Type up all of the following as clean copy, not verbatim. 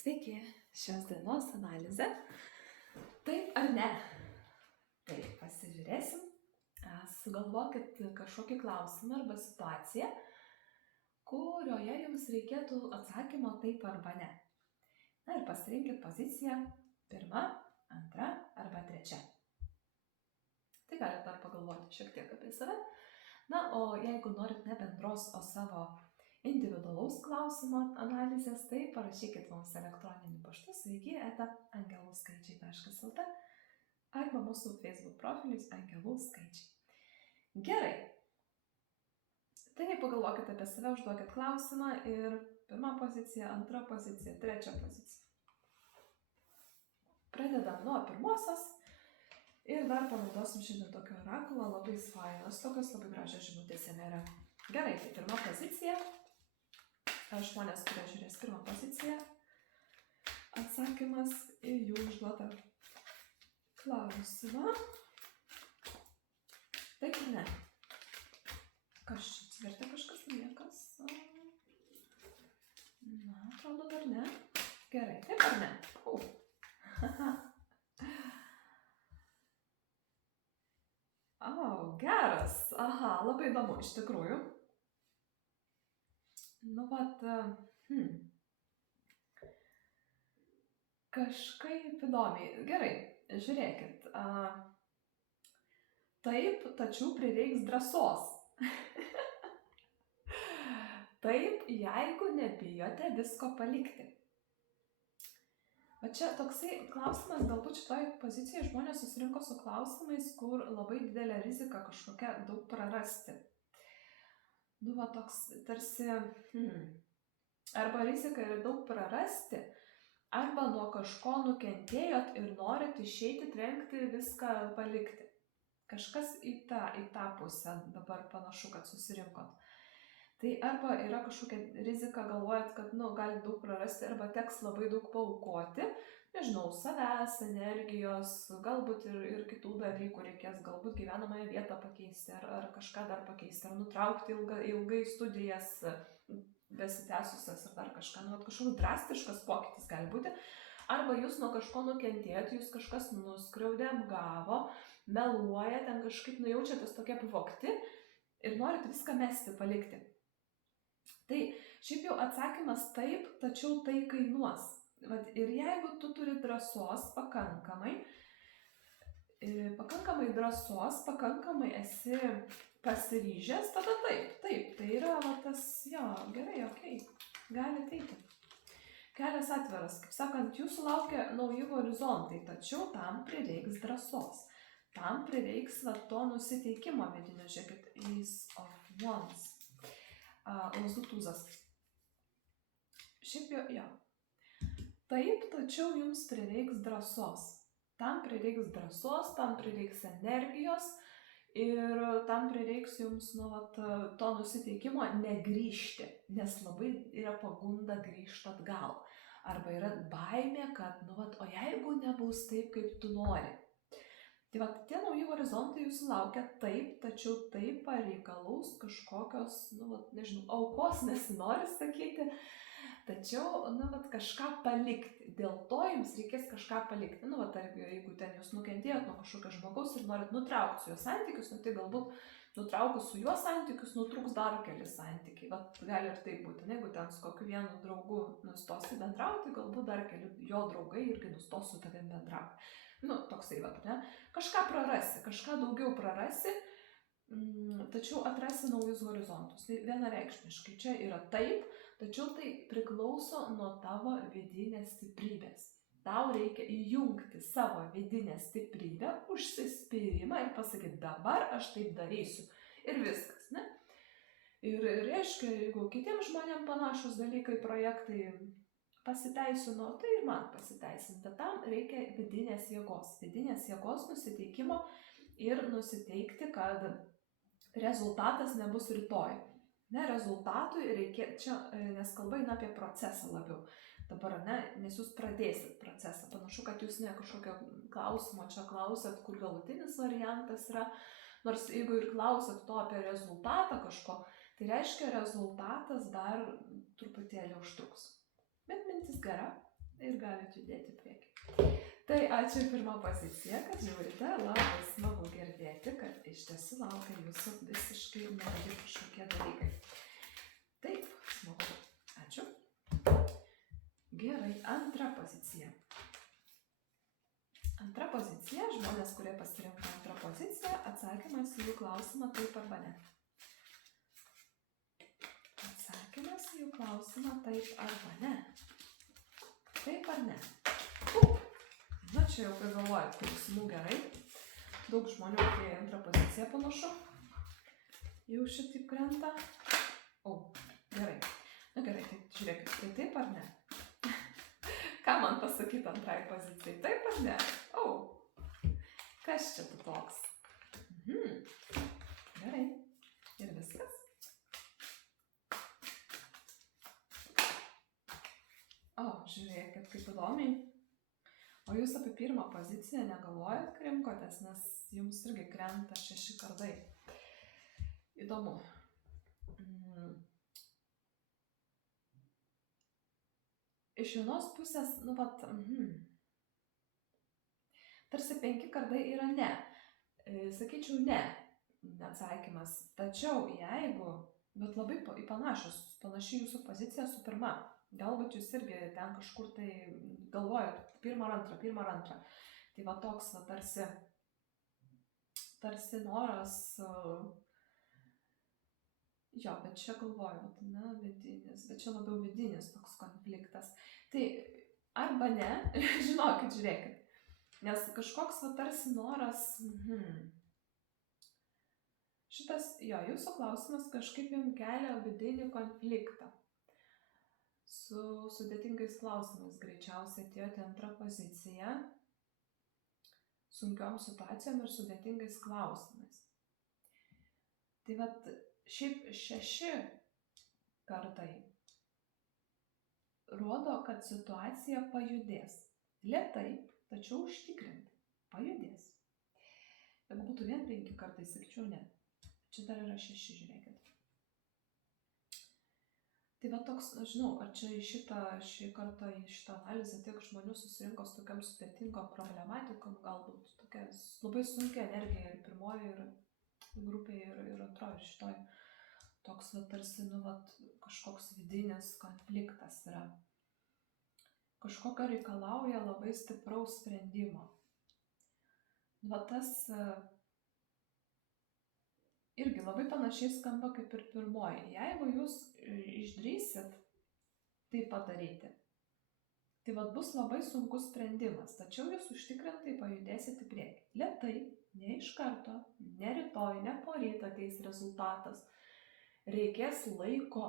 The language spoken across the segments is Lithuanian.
Sveiki, šios dienos analizė. Taip ar ne? Taip, pasižiūrėsim. Sugalvokit kažkokį klausimą arba situaciją, kurioje jums reikėtų atsakymo taip arba ne. Na ir pasirinkit poziciją pirma, antra arba trečia. Tai galite dar pagalvoti šiek tiek apie save. Na, o jeigu norit ne bendros, o savo individualaus klausimo analizės, tai parašykit mums elektroniniu paštu sveiki@angelųskaičiai.lt arba mūsų Facebook profilis Angelų skaičiai. Gerai. Taigi pagalvokit apie save, užduokit klausimą ir pirma pozicija, antra pozicija, trečia pozicija. Pradedam nuo pirmosios ir dar panaudosim šiandien tokio orakulo, labai svainos, tokios labai gražios žinutės jame yra. Gerai, tai pirma pozicija. Žmonės, kurie žiūrės pirmą poziciją, atsakymas į jų užduotą klausimą. Taip ir ne. Kas čia atsivertė kažkas, niekas? Na, atrodo dar ne. Gerai, taip ar ne? Geras. Aha, labai įdomu iš tikrųjų. Nu, vat, kažkaip įdomiai. Gerai, žiūrėkit. Taip, tačiau prireiks drąsos. Taip, jeigu nebijote visko palikti. O čia toksai klausimas, galbūt šitoj pozicijoje žmonės susirinko su klausimais, kur labai didelė rizika kažkokia daug prarasti. Nu, va, toks tarsi, arba rizika yra daug prarasti, arba nuo kažko nukentėjot ir norit išeiti, trenkti, viską palikti. Kažkas į tą pusę dabar panašu, kad susirinkot. Tai arba yra kažkokia rizika, galvojat, kad, gali daug prarasti, arba teks labai daug paaukoti, nežinau, savęs, energijos, galbūt ir kitų dalykų reikės, galbūt gyvenamąją vietą pakeisti, ar kažką dar pakeisti, ar nutraukti ilgai studijas besitęsusias, ar dar kažką, kažkoks drastiškas pokytis gali būti, arba jūs nuo kažko nukentėjot, jūs kažkas nuskriaudė, apgavo, meluoja, ten kažkaip nujaučiatės tokie pavogti ir norit viską mesti, palikti. Tai šiaip jau atsakymas taip, tačiau tai kainuos. Ir jeigu tu turi drąsos pakankamai drąsos, pakankamai esi pasiryžęs, tada taip, tai yra tas, gerai, okei, gali eiti. Kelias atviras, kaip sakant, jūsų laukia nauji horizontai, tačiau tam prireiks drąsos. Tam prireiks to nusiteikimo vidinio, žiūrėkit, Ace of Wands. Lazdų tūzas. Šiaip jo. Taip, tačiau jums prireiks drąsos. Tam prireiks drąsos, tam prireiks energijos ir tam prireiks jums to nusiteikimo negrįžti, nes labai yra pagunda grįžti atgal. Arba yra baimė, kad, o jeigu nebus taip, kaip tu nori. Tai tie nauji horizontai jūsų laukia taip, tačiau taip pareikalaus kažkokios, nežinau, aukos nesinori sakyti, tačiau, kažką palikti. Dėl to jums reikės kažką palikti. Jeigu ten jūs nukentėjot nuo kažkokio žmogaus ir norit nutraukti su juo santykius, tai galbūt nutraukus su juo santykius, nutrūks dar keli santykiai. Gali ir taip būti. Jeigu ten su kokiu vienu draugu nustosi bendrauti, galbūt dar keli jo draugai irgi nustos su tavim bendrauti. Toksai, ne? Kažką prarasi, kažką daugiau prarasi, tačiau atrasi naujus horizontus. Tai vienareikšmiškai čia yra taip, tačiau tai priklauso nuo tavo vidinės stiprybės. Tau reikia įjungti savo vidinę stiprybę, užsispyrimą ir pasakyti, dabar aš taip darysiu. Ir viskas, ne? Ir reiškia, jeigu kitiems žmonėms panašus dalykai, projektai pasiteisino, tai ir man pasiteisinti. Tam reikia vidinės jėgos nusiteikimo ir nusiteikti, kad rezultatas nebus rytoj. Ne, rezultatui reikia, čia, nes kalba eina apie procesą labiau. Dabar, nes jūs pradėsit procesą. Panašu, kad jūs ne kažkokio klausimo čia klausėt, kur galutinis variantas yra. Nors jeigu ir klausėt to apie rezultatą kažko, tai reiškia, rezultatas dar truputėlį užtruks. Bet mintis gera, ir galite judėti prieki. Tai ačiū pirmą poziciją, kad žiūrite, labai smagu girdėti, kad iš tiesų laukia jūsų visiškai nauji kažkokie dalykai. Taip, smagu. Ačiū. Gerai, antra pozicija. Antra pozicija, žmonės, kurie pasirinko antrą poziciją, atsakymas į jų klausimą taip arba ne. Atsakymas į jų klausimą taip arba ne. Taip ar ne? Na, čia jau prigalvoju klausimų gerai. Daug žmonių atėjo antrą poziciją panašu. Jau šitaip krenta. O, gerai. Na gerai, tai žiūrėkit, tai taip ar ne? Ką man pasakyti antrai pozicijai? Taip ar ne? O, kas čia tu toks? Gerai. Ir viskas. O, žiūrėkit, kaip įdomiai. O jūs apie pirmą poziciją negalvojat, kai rinkotės, nes jums irgi krenta 6 kardai. Įdomu. Iš vienos pusės, tarsi 5 kardai yra ne. Sakyčiau ne, atsakymas. Tačiau jeigu, bet labai panaši jūsų pozicija su pirma. Galbūt jūs irgi ten kažkur tai galvojat pirmą ar antrą. Tai va toks va tarsi noras, jo, bet čia galvoju, ne, vidinis, bet čia labiau vidinis toks konfliktas. Tai arba ne, žinokit, žiūrėkit, nes kažkoks va tarsi noras, šitas, jo, jūsų klausimas kažkaip jums kelia vidinį konfliktą. Su sudėtingais klausimais greičiausiai atėjote antrą poziciją, sunkiom situacijom ir sudėtingais klausimais. Tai vat šiaip 6 kardai rodo, kad situacija pajudės. Lėtai, tačiau užtikrintai. Pajudės. Jeigu būtų vien 5 kardai, sakyčiau ne. Čia dar yra 6, žiūrėkit. Tai va toks, žinau, ar čia šį kartą į šitą analizę tiek žmonių susirinko su tokiam sudėtingom problematikom, galbūt tokia labai sunkia energija ir pirmoji ir grupėje ir antroji šitoj. Toks va tarsi, kažkoks vidinis konfliktas yra. Kažkokio reikalauja labai stipraus sprendimo. Va tas irgi labai panašiai skamba kaip ir pirmoji. Jeigu jūs išdrįsit tai padaryti, tai vat bus labai sunkus sprendimas, tačiau jūs užtikrintai pajudėsit į priekį. Lėtai, ne iš karto, ne rytoj, ne poryt ateis rezultatas. Reikės laiko.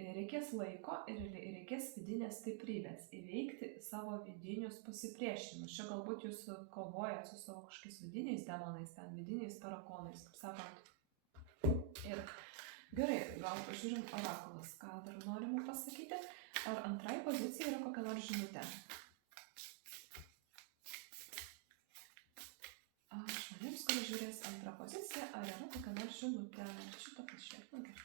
Reikės laiko ir reikės vidinės stiprybės įveikti savo vidinius pasipriešinimus. Čia galbūt jūs kovojat su savo kažkokiais vidiniais demonais, ten vidiniais tarakonais, kaip sakant. Ir gerai, gal pažiūrim orakulas, ką dar norime pasakyti. Ar antrai pozicija yra kokia nors žinutė? Žmonėms, kurie žiūrės antrą poziciją, ar yra kokia nors žinutė? Šitą pažiūrėk, gerai.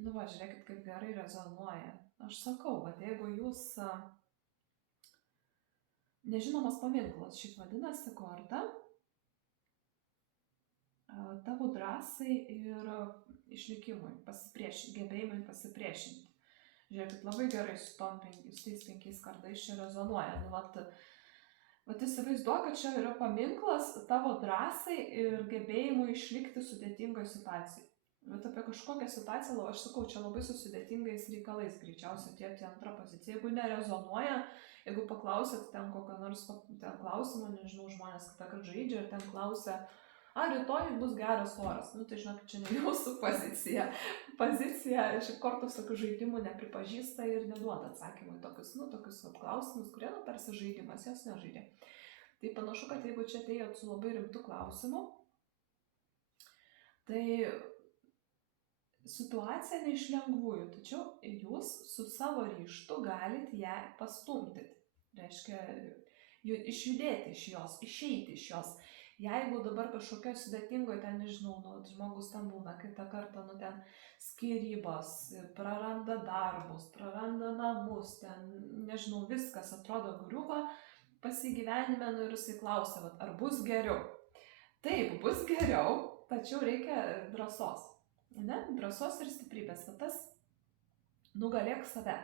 Nu va, žiūrėkit, kaip gerai rezonuoja. Aš sakau, bet jeigu jūs nežinomas paminklas, šiaip vadinasi korta, tavo drąsai ir išlikimui, gebėjimui pasipriešinti. Žiūrėkit, labai gerai su tais 5 kardais čia rezonuoja. Nu, vat įsivaizduok, kad čia yra paminklas tavo drąsai ir gebėjimui išlikti sudėtingoje situacijoje. Bet apie kažkokią situaciją, aš sakau, čia labai su sudėtingais reikalais greičiausiai atėjote į antrą poziciją. Jeigu nerezonuoja, jeigu paklausėt ten kokio nors klausimo, nežinau, žmonės kitą kartą žaidžia ir ten klausia, ar rytoj bus geras oras. Nu, tai žinok, čia ne jūsų pozicija. Pozicija šiaip kortos tokių žaidimų nepripažįsta ir neduoda atsakymų į tokius klausimus, kurie, tarsi žaidimas, jos nežaidė. Tai panašu, kad jeigu čia atėjot su labai rimtu klausimu, tai situacija ne iš lengvųjų, tačiau jūs su savo ryžtu galite ją pastumdyti. Reiškia, išjudėti iš jos, išeiti iš jos. Jeigu dabar kažkokio sudėtingoje, ten nežinau, žmogus ten būna kitą kartą, ten skyrybos, praranda darbus, praranda namus, ten, nežinau, viskas atrodo griūva pasigyvenime, ir jisai klausia, ar bus geriau. Taip, bus geriau, tačiau reikia drąsos. Ne? Drąsos ir stiprybės. Tas nugalėk save.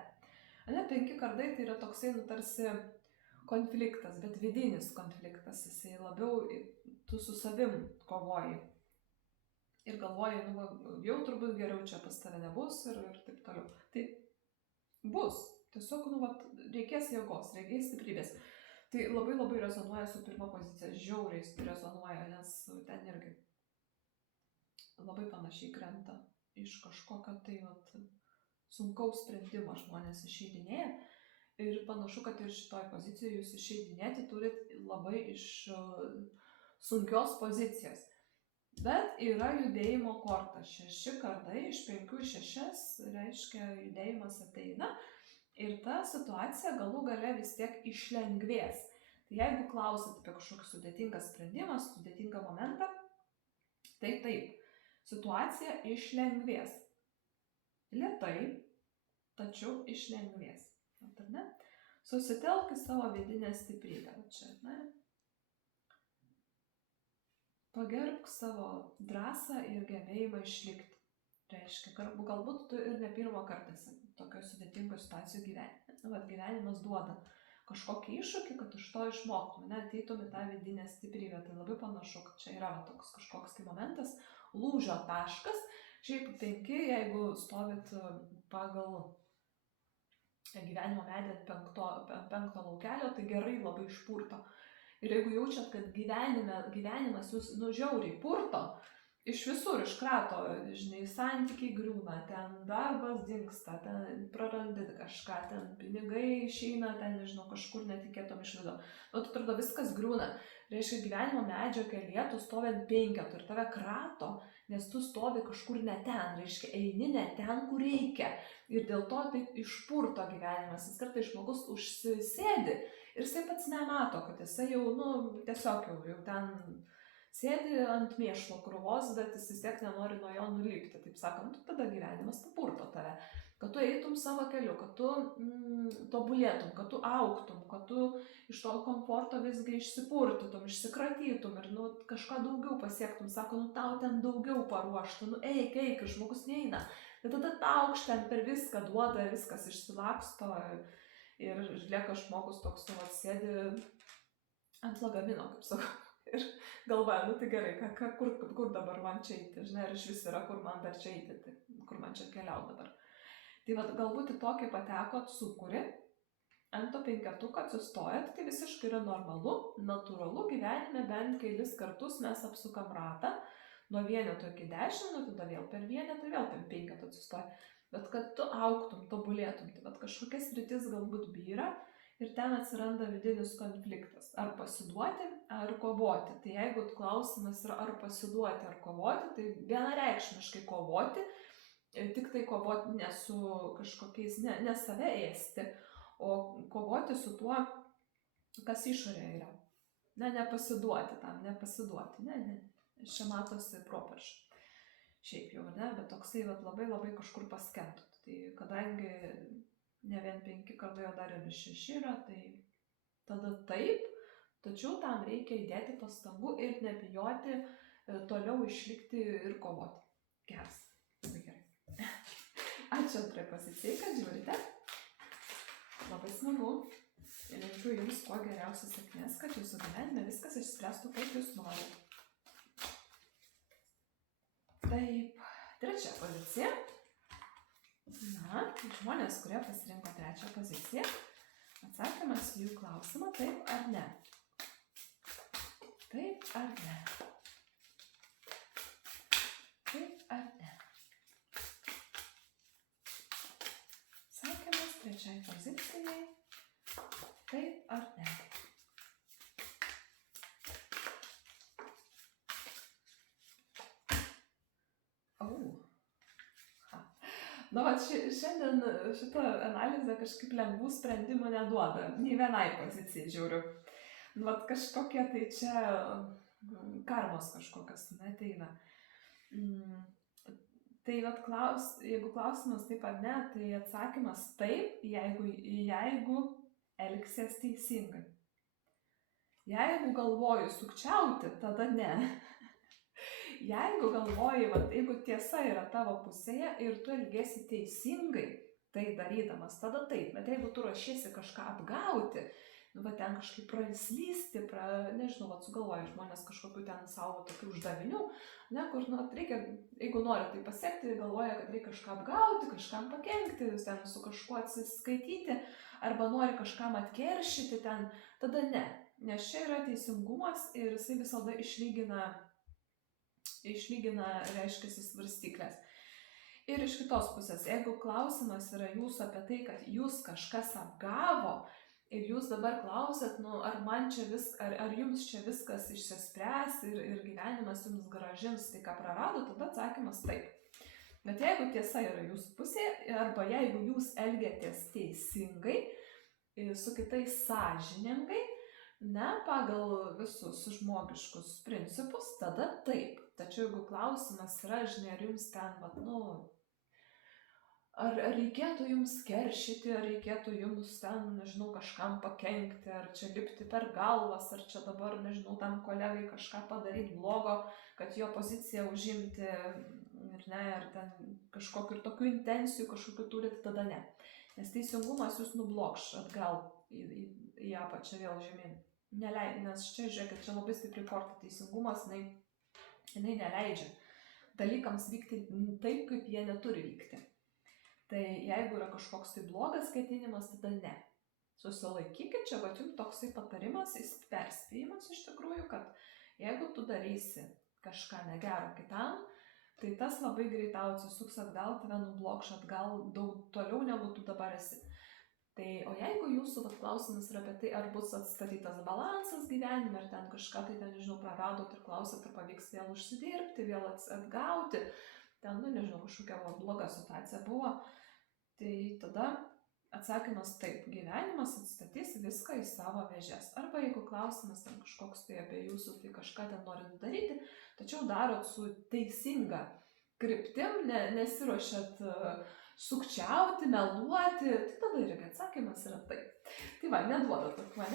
5 kardai tai yra toksai, tarsi konfliktas, bet vidinis konfliktas. Jisai labiau tu su savim kovoji. Ir galvoji, jau turbūt geriau čia pas tave nebus ir taip toliau. Tai bus. Tiesiog, reikės jėgos, reikės stiprybės. Tai labai labai rezonuoja su pirma pozicija, žiauriai rezonuoja, nes ten irgi labai panašiai krenta iš kažkokio tai sunkaus sprendimo žmonės išeidinėja. Ir panašu, kad ir šitoj pozicijoje jūs išeidinėti turit labai iš sunkios pozicijos. Bet yra judėjimo korta. 6 kardai iš 5 į 6 reiškia judėjimas ateina. Ir ta situacija galų gale vis tiek išlengvės. Tai jeigu klausit apie kažkokį sudėtingą sprendimą, sudėtingą momentą, tai taip, situacija išlengvės. Lėtai, tačiau išlengvės. Susitelk į savo vidinę stiprybę. Čia, ne? Pagerbk savo drąsą ir gebėjimą išlikti. Reiškia, galbūt tu ir ne pirmą kartą esi tokioje sudėtingoje situacijoje gyvenime. Gyvenimas duoda kažkokį iššūkį, kad iš to išmoktum, ateitum į tą vidinę stiprybę. Tai labai panašu, kad čia yra toks kažkoks tai momentas, lūžio taškas. Šiaip 5, jeigu stovit pagal gyvenimo medį ant 5 laukelio, tai gerai labai išpurto. Ir jeigu jaučiat, kad gyvenimas jūs žiauriai purto, iš visur iškrato, santykiai griūna, ten darbas dingsta, ten prarandi kažką, ten pinigai išeina, ten kažkur netikėtom išvido. Atrodo, viskas griūna. Reiškia, gyvenimo medžio kelyje tu stovi ant 5 ir tave krato, nes tu stovi kažkur ne ten, reiškia, eini ne ten, kur reikia. Ir dėl to taip išpurto gyvenimas. Jis kartais žmogus užsisėdi ir jisai pats nemato, kad jisai jau, tiesiog jau ten sėdi ant mėšlo krūvos, bet jis vis tiek nenori nuo jo nulipti. Taip sakant, tada gyvenimas papurto tave. Kad tu eitum savo keliu, kad tu tobulėtum, kad tu augtum, kad tu iš to komforto visgi išsipurtytum, išsikratytum ir kažką daugiau pasiektum. Sako, tau ten daugiau paruošta, eik, žmogus neina. Ir tada tau aukštent per viską duoda, viskas išsilaksto ir lieka žmogus toks, sėdi ant lagamino, kaip sakau. Ir galvoja, tai gerai, kur dabar man čia eiti, ir iš vis yra, kur man dar čia eiti, tai kur man čia keliauti dabar. Tai galbūt į tokį patekot sukuri, ant to 5-tuko atsistojat, tai visiškai yra normalu, natūralu, gyvenime bent kelis kartus mes apsukam ratą, nuo 1 iki 10, tada vėl per 1, tai vėl per 5 atsistoji. Bet kad tu augtum, tobulėtum, tai kažkokia sritis galbūt byra ir ten atsiranda vidinis konfliktas. Ar pasiduoti, ar kovoti. Tai jeigu klausimas yra ar pasiduoti, ar kovoti, tai vienareikšmiškai kovoti, tik tai kovoti ne su kažkokiais, ne save ėsti, o kovoti su tuo, kas išorėje yra. Nepasiduoti tam, nepasiduoti, ne. Čia matosi properša. Šiaip jau, bet toksai labai labai kažkur paskentot. Tai kadangi ne vien 5 kardai, o dar ir 6 yra, tai tada taip, tačiau tam reikia įdėti pastangų ir nebijoti toliau išlikti ir kovoti. Geras. Labai gerai. Ačiū antrai pozicijai, kad žiūrite. Labai smagu. Ir linkiu jums kuo geriausios sėkmės, kad jūsų gyvenime viskas išspręstų, kaip jūs norite. Taip, 3 pozicija. Žmonės, kurie pasirinko 3 poziciją, atsakymas į jų klausimą taip ar ne. Taip ar ne. Taip ar ne. Atsakymas 3 pozicijai. Taip ar ne. Šiandien šitą analizę kažkaip lengvų sprendimų neduoda. Nei vienai pozicijai žiūriu. Kažkokie tai čia karmos kažkokios ateina. Tai jeigu klausimas taip ar ne, tai atsakymas taip, jeigu elgsies teisingai. Jeigu galvoju sukčiauti, tada ne. Jeigu galvoji, jeigu tiesa yra tavo pusėje ir tu elgiesi teisingai tai darydamas, tada taip. Bet jeigu tu ruošiesi kažką apgauti, ten kažkaip praslysti, nežinau, sugalvoja žmonės kažkokiu ten savo tokių uždavinių, kur reikia, jeigu nori tai pasiekti, galvoja, kad reikia kažką apgauti, kažkam pakenkti, ten su kažkuo atsiskaityti, arba nori kažkam atkeršyti ten, tada ne. Nes čia yra teisingumas ir jisai visada išlygina reiškia svarstyklės. Ir iš kitos pusės, jeigu klausimas yra jūsų apie tai, kad jūs kažkas apgavo ir jūs dabar klausėt, ar jums čia viskas išsispręs ir gyvenimas jums grąžins tai, ką prarado, tada atsakymas taip. Bet jeigu tiesa yra jūsų pusėje, arba jeigu jūs elgiatės teisingai, su kitais sąžiningai, ne pagal visus žmogiškus principus, tada taip. Tačiau jeigu klausimas yra, ar jums ten, ar reikėtų jums keršyti, ar reikėtų jums ten, nežinau, kažkam pakenkti, ar čia lipti per galvas, ar čia dabar, nežinau, tam kolegai kažką padaryti blogo, kad jo poziciją užimti, ir ne, ar ten kažkokių ir tokių intencijų kažkokių turite, tada ne. Nes teisingumas jūs nublokš atgal į apačią vėl žemyn. Nes čia, žiūrėkit, čia labai stipriai korta teisingumas, jinai neleidžia dalykams vykti taip, kaip jie neturi vykti. Tai jeigu yra kažkoks tai blogas ketinimas, tada ne. Susilaikykit, čia jums toksai patarimas, perspėjimas iš tikrųjų, kad jeigu tu darysi kažką negero kitam, tai tas labai greitai atsisuks atgal, tave nublokš atgal daug toliau, negu tu dabar esi. Tai, o jeigu jūsų klausimas yra apie tai, ar bus atstatytas balansas gyvenime, ar ten kažką tai, nežinau, praradot ir klausėt, ar pavyks vėl užsidirbti, vėl atgauti, ten, nežinau, kažkokia bloga situacija buvo, tai tada atsakymas taip, gyvenimas atstatys viską į savo vėžes. Arba jeigu klausimas ten kažkoks tai apie jūsų, tai kažką ten norit daryti, tačiau darot su teisinga kryptim, nesiruošiat sukčiauti, meluoti, tai tada irgi atsakymas yra taip. Tai va, neduoda tokių,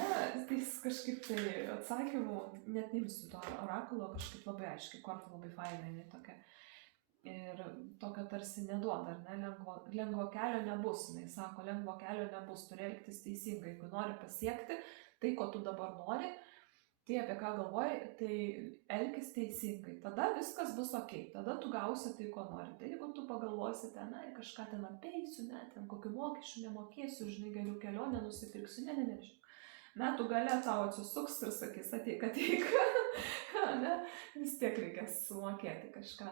tai kažkaip tai atsakymų, net neimsiu to orakulo, kažkaip labai aiškiai, korta labai fainai tokia. Ir tokio tarsi neduoda, ar ne, lengvo kelio nebus, jinai sako, lengvo kelio nebus, turi elgtis teisingai, jeigu nori pasiekti tai, ko tu dabar nori, tai apie ką galvoji, tai elkis teisingai, tada viskas bus ok, tada tu gausi tai, ko nori. Tai jeigu tu pagalvosi ten, kažką ten apeisiu, ten kokių mokesčių nemokėsiu, žinai, galiu kelionę nusipirksiu, nežinau. Metų gale tau atsisuks ir sakys, ateik, ne, vis tiek reikės sumokėti kažką,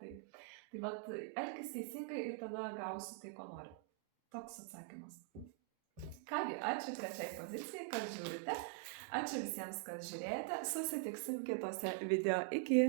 tai vat, elkis teisingai ir tada gausi tai, ko nori. Toks atsakymas. Kągi, ačiū trečiai pozicijai, kad žiūrite, ačiū visiems, kas žiūrėjote, susitiksim kitose video, iki!